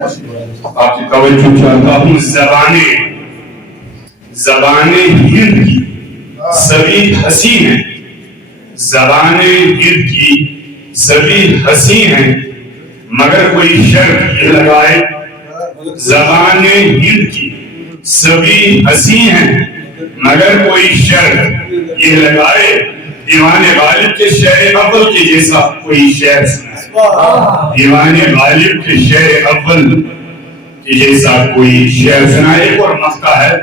آپ کی توجہ چاہتا ہوں زبانیں ہند کی سبھی ہنسی ہیں، زبانیں ہند کی سبھی ہنسی ہیں مگر کوئی شرط یہ لگائے، زبانیں ہند کی سبھی ہنسی ہیں مگر کوئی شرط یہ لگائے، دیوان غالب کے شعر اول کے جیسا کوئی شعر سنائے، دیوان غالب کے شعر اول کے جیسا کوئی شعر سنائے۔ ایک اور مقطع ہے،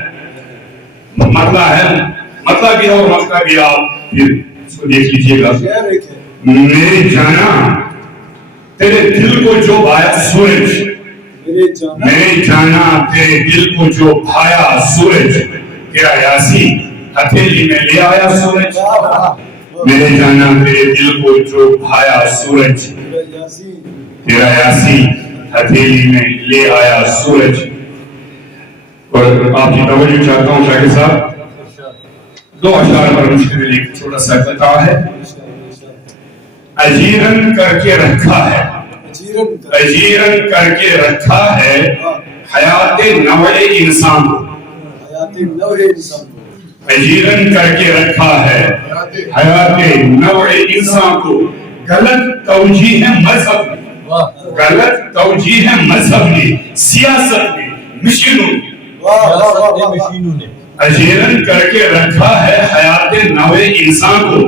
مطلع بھی اور مقطع بھی، آپ پھر اس کو دیکھ لیجئے گا۔ میرے جانا تیرے دل کو جو بھایا سورج، میرے جانا تیرے دل کو جو بھایا سورج، تیرا یاسی ہتھیلی میں لے آیا سورج، میرے جانا تیرے دل کو جو بھایا سورج، تیرا یاسی ہتھیلی میں لے آیا سورج۔ اور آپ کی توجہ چاہتا ہوں شاکر صاحب، دو اشعار پر مشتمل ایک چھوٹا سا قطعہ ہے۔ اجیرن کر کے رکھا ہے، اجیرن کر کے رکھا ہے حیات نوع انسان کو، اجیرن کر کے رکھا ہے حیات نوع انسان کو، غلط توجیہ ہے مذہب میں، غلط توجیہ ہے مذہب میں، سیاست میں، مشینوں میں، اجیرن کر کے رکھا ہے حیات نوع انسان کو،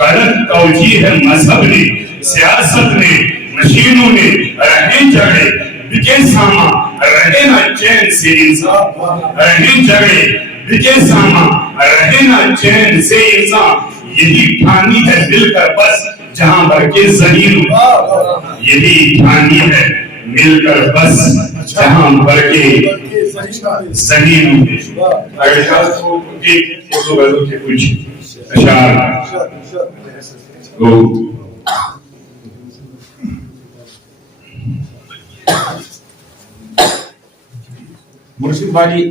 غلط توجیہ ہے مذہب نے، سیاست نے، مشینوں نے، رہیں جگڑے بکے ساما، رہے نہ چین سے انسان، رہیں جگڑے بکے ساما، رہے نہ چین سے انسان، یہی ٹھانی ہے مل کر بس جہاں بھر کے زمین، یہی ٹھانی ہے مل کر بس جہاں بھر کے زمین۔ اگر شاید کو ایک فوٹو بیدو کے کچھ اشعار مرشد باجی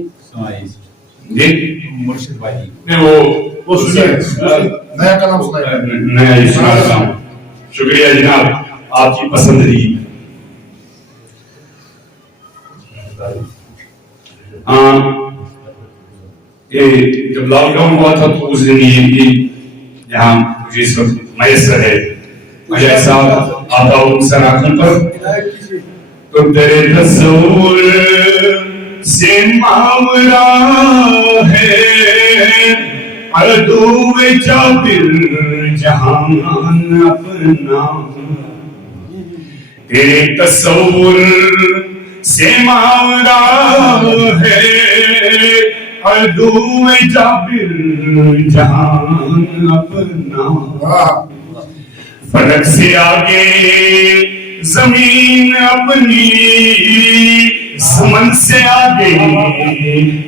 مرشد باجی وہ سنیے نیا کلام سنائے، نیا اشعار کا شکریہ جناب، آپ کی پسند رہی۔ جب لاک ڈاؤن ہوا تھا تو اس دن یہ یہاں مجھے اس وقت میسر ہے، مجھے صاحب آتا ہوں سراکن پر، تو تیرے تصور سے ماورا ہے عدو جابر جہان اپنا، تیرے تصور سے ماورا ہے عدو جابر جہان اپنا، فلک سے آگے زمین اپنی، زمن سے آگے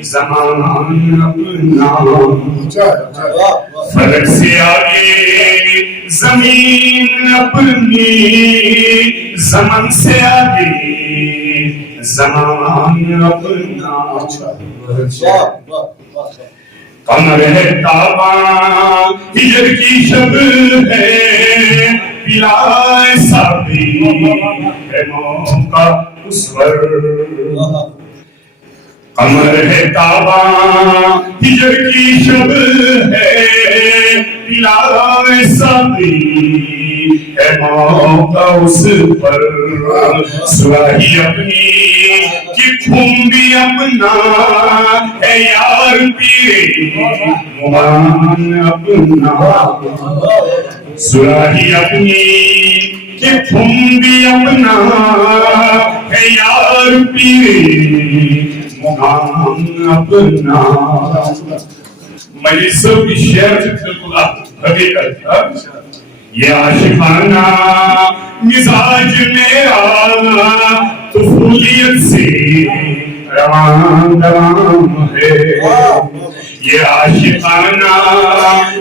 زمان اپنا، فلک سے آگے زمین اپنی، زمن سے آگے زمان اپنا، قمر ہے تاباں ہجر کی شب ہے، پلائے سابی ہے موقع اس پر، قمر ہے تاباں ہجر کی شب ہے، پلائے سابی ہے موقع اس پر، سراہی اپنی کہ خون بھی اپنا ہے یار پیرے مغان اپنا، سراہی اپنی کہ خون بھی اپنا ہے یار پیرے مغان اپنا۔ میں سب شعر سے بالکل حقیقت ہے، یہ عاشقانہ مزاج میرا طفولیت سے روان دوام ہے، یہ عاشقانہ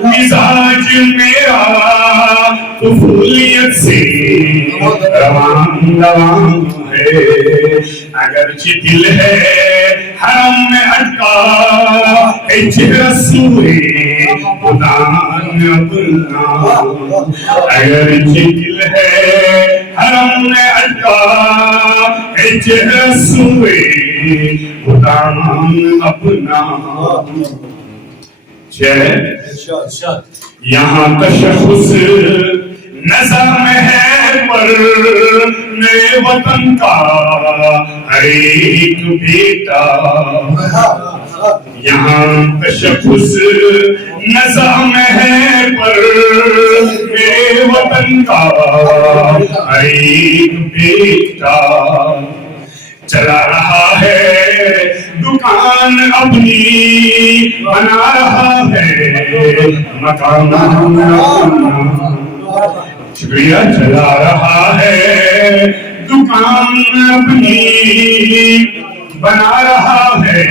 مزاج میرا طفولیت سے روان دوام ہے، اگرچہ دل ہے حرم میں اٹکا ہے چہرہ سوئے خدا اپنا، اگرچہ دل ہے حرم میں اٹکا ہے چہرہ سوئے خدا اپنا یہاں تشخص نظام ہے پر میرے وطن کا ہر ایک بیٹا یہاں تشخص نظام ہے پر میرے وطن کا ہر ایک بیٹا چلا رہا ہے دکان اپنی بنا رہا ہے مکان شکریہ چلا رہا ہے دکان اپنی بنا رہا ہے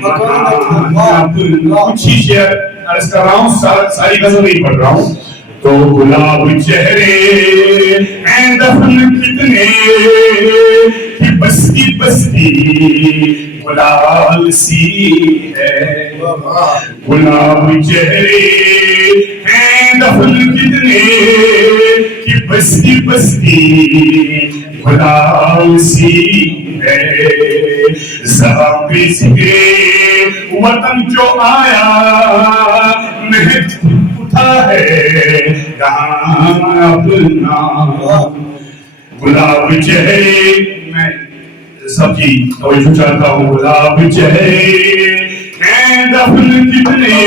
مکان اپنا کچھ ہی شعر عرض کر رہا ہوں ساری غزل نہیں پڑھ رہا ہوں تو گلاب چہرے ہیں دفن کتنے کہ بستی بستی گلاب سی ہے گلاب چہرے ہیں دفن کتنے کہ بستی بستی گلاب سی ہے زباں پہ ذکر وطن جو آیا مہک اٹھا ہے کہاں اپنا گلاب چہرے میں سب کی توجہ چاہتا ہوں گلاب چہرے ہیں دفن کتنے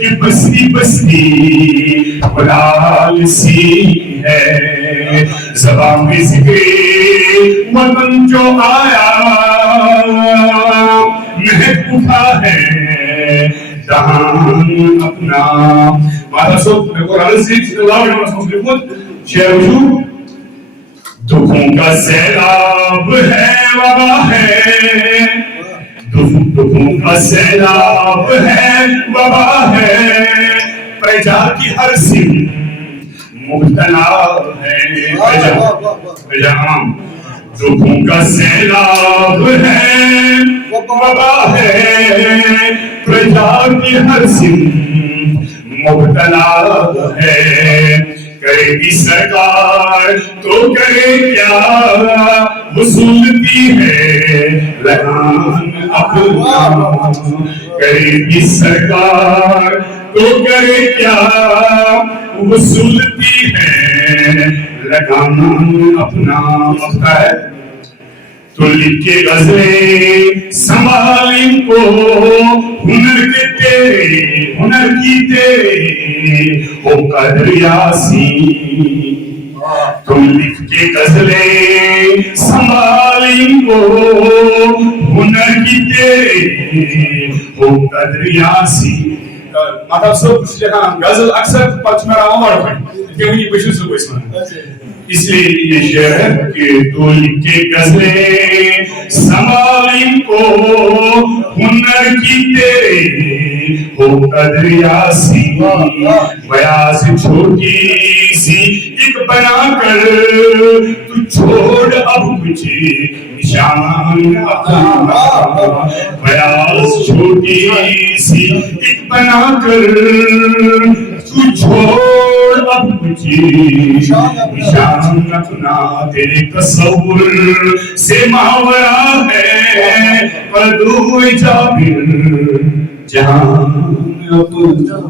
کہ بستی بستی گلاب سی ہے زبان میں ذکر وطن جو آیا مہک اٹھا ہے جہان اپنا ماتا صاحب میں قرآن سے اللہ علیہ وسلم خود شعر وجود دکھوں کا سیلاب ہے وبا ہے دکھوں کا سیلاب ہے وبا ہے پرجا کی ہر سن مبتلا ہے پرجا دکھوں کا سیلاب ہے وبا ہے پرجا کی ہر سن مبتلا ہے کرے گی سرکار تو کرے کیا وصولتی ہے لگان اپنا کرے گی سرکار تو کرے کیا وصولتی ہے لگان اپنا وقتا ہے تو لکھ کے غزلیں سنبھال ان کو ہنر کے تیرے ہنر کی تیرے ہو قدر یاسین تم لکھ کے غزلیں سنبھال ان کو ہنر کی تیرے ہو قدر یاسین مطلب صاحب کچھ لکھا غزل اکثر پچ میرا عمر پڑی کیوں یہ بشر سے کوئی سنا اس لیے یہ شعر ہے کہ تو لکھے غزلیں سنبھال ان کو ہنر کی تیرے ہو قدر یاسین بیاض چھوٹی سی ایک بنا کر تو چھوڑ اب کچھ نشان اپنا بیاض چھوٹی سی ایک بنا کر تو چھوڑ اب کچھ نشان اپنا تیرے تصور سے ماورا ہے پردو جابر جہاں اپنا